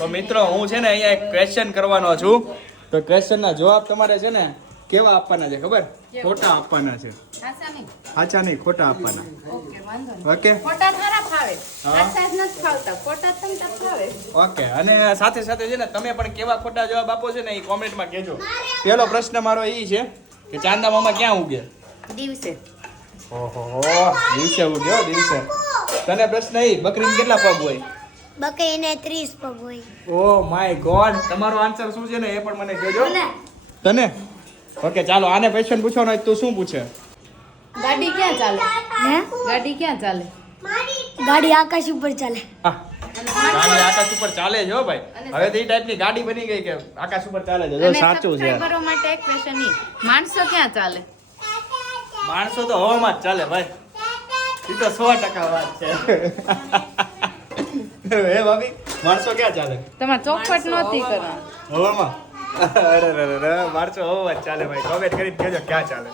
તો મિત્રો હું છે ને અહીંયા એક ક્વેશ્ચન કરવાનો છું. તો ક્વેશ્ચન ના જવાબ તમારે છે ને કેવા આપવાના છે ખબર? ખોટા આપવાના છે. સાચા નહીં, ખોટા આપવાના. ઓકે ખોટા થારા ફાવે. સાચા જ નથી ફાવતા. ખોટા તમને ફાવે. ઓકે. અને સાથે સાથે છે ને તમે પણ કેવા ખોટા જવાબ આપો છો ને એ કોમેન્ટમાં કહેજો. પહેલો પ્રશ્ન મારો એ છે કે ચાંદા મામા ક્યાં ઉગે? દિવસે. ઓહો, દિવસે ઉગ્યો દિવસે. તને પ્રશ્ન એ બકરીને કેટલા પગ હોય? બકરીને 30 પગ હોય. ઓ માય ગોડ, તમારો આન્સર શું છે ને એ પણ મને કહેજો. તને? ઓકે ચાલો આને ક્વેશ્ચન પૂછવાનો હોય તું શું પૂછે? ગાડી ક્યાં ચાલે? હે? ગાડી ક્યાં ચાલે? ગાડી આકાશ ઉપર ચાલે. હા, ગાડી આકાશ ઉપર ચાલે છે હો ભાઈ. હવે તો એ ટાઈપની ગાડી બની ગઈ કે આકાશ ઉપર ચાલે છે. જો અને સાચું છે. સબસ્ક્રાઇબરો માટે એક ક્વેશ્ચન ઈ માણસો ક્યાં ચાલે? માણસો તો હવામાં જ ચાલે ભાઈ. એ તો 100% વાત છે. હે ભાભી, માણસો ક્યાં ચાલે? તમારે ચોખવટ નહોતી કરવા. હવામાં. અરે માણસો હવામાં જ ચાલે ભાઈ. કમેન્ટ કરીને કહેજો ક્યાં ચાલે.